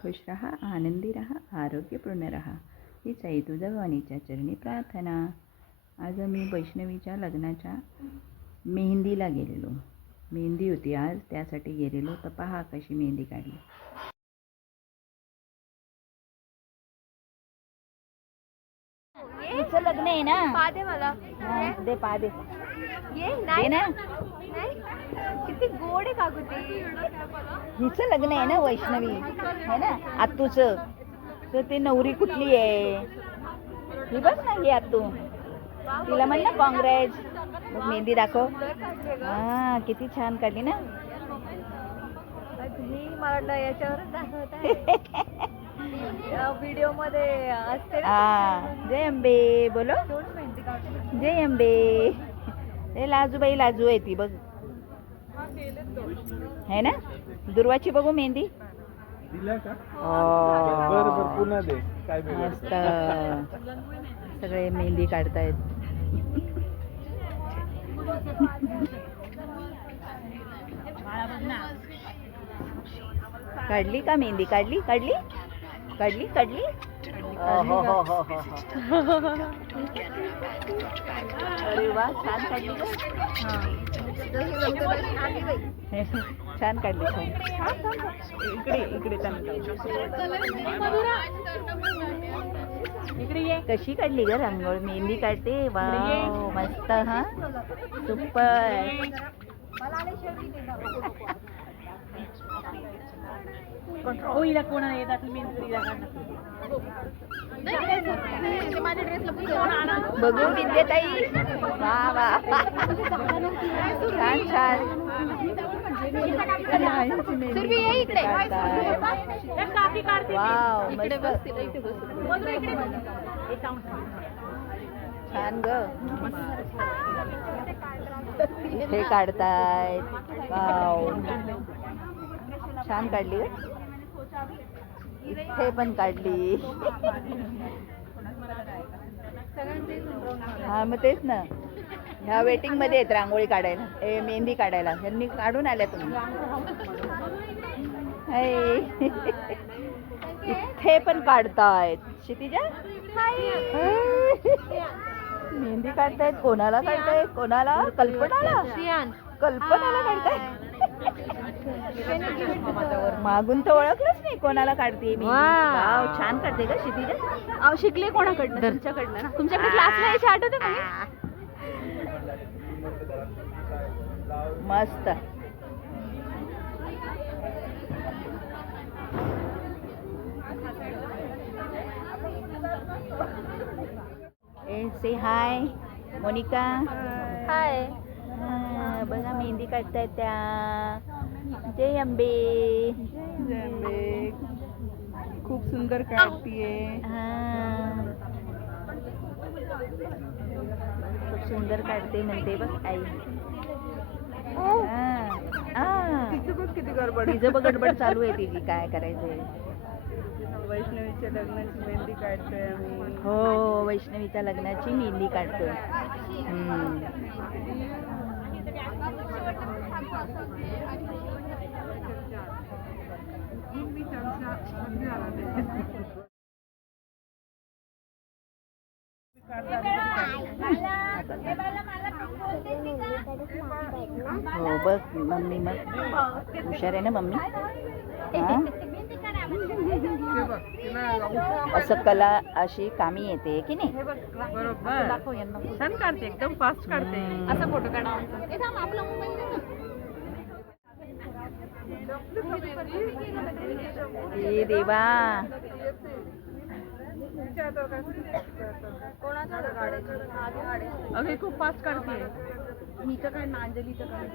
खुश राहा आनंदी राहा आरोग्यपूर्ण राहा हीच आहे तुझ्या भवानीच्या चरणी प्रार्थना. आज आम्ही वैष्णवीच्या लग्नाच्या मेहंदीला गेलेलो. मेहंदी होती आज त्यासाठी गेलेलो. तर पहा कशी मेहंदी काढली. तिचं लग्न आहे ना? पादे मला. हा, दे पा दे. ये ना. आहे हिचं लग्न आहे ना वैष्णवी. है ना आत्तूचं तर ते नवरी कुठली आहे? ही बघ ना ही आत्तू तिला म्हण ना काँग्रेस मेहंदी दाखव. हा किती छान काढली ना. ही मला वाटलं याच्यावरच दाखवत आहे. व्हिडिओमध्ये असते ना हा जय अंबे बोलो. जय अंबे. ए लाजूबाई लाजू आहे ती बघ. है ना? दुर्वाची बघू मेहंदी. दिला का? हो. मस्त. सगळे मेहंदी काढतायत. काढली का मेहंदी? काढली? काढली? काढली? काढली? हो, हो. अरे वा छान काढली. छान काढली छान इकडे इकडे इकडे ये कशी काढली ग रांगोळ मेहंदी काढते वा मस्त हा सुपर बघू विद्याताई वा वा छान छान वाव मस्त छान ग. इथे काढतायत. वाव. छान काढली ग. इथे पण काढली. हा मग तेच ना. ह्या वेटिंगमध्ये आहेत रांगोळी काढायला. ए मेहंदी काढायला. यांनी काढून आल्या तुम्ही. इथे पण काढतायत. क्षितिजा? मेहंदी काढतायत. कोणाला काढतायत? कोणाला? कल्पनाला? कल्पनाला काढतायत. मागून तर ओळखलंच नाही कोणाला काढते मी. वाव, छान काढते का क्षितिजा अहो शिकले कोणाकडनं? तुमच्याकडनं ना? तुमच्याकडे क्लासला यायची आठवते का मस्त. ए से हाय मोनिका हाय हा, बघा मेहंदी काढतायत त्या. जय अंबे. खूप सुंदर काढतीये हा. खूप सुंदर काढते म्हणते बघ आई. हा. तिचं बघ किती गडबड. तिचं बघ गडबड चालू आहे तिची काय करायचंय. वैष्णवीच्या लग्नाची मेहंदी काढतोय आम्ही. हो वैष्णवीच्या लग्नाची मेहंदी काढतोय. हम्म. हो बघ मम्मी मग. हुशार आहे ना मम्मी? असं कला अशी कामी येते की नाही? छान काढते एकदम फास्ट काढते असं असा फोटो काढा देवा. अगे खूप फास्ट काढते हिचं काय ना अंजलीचं काय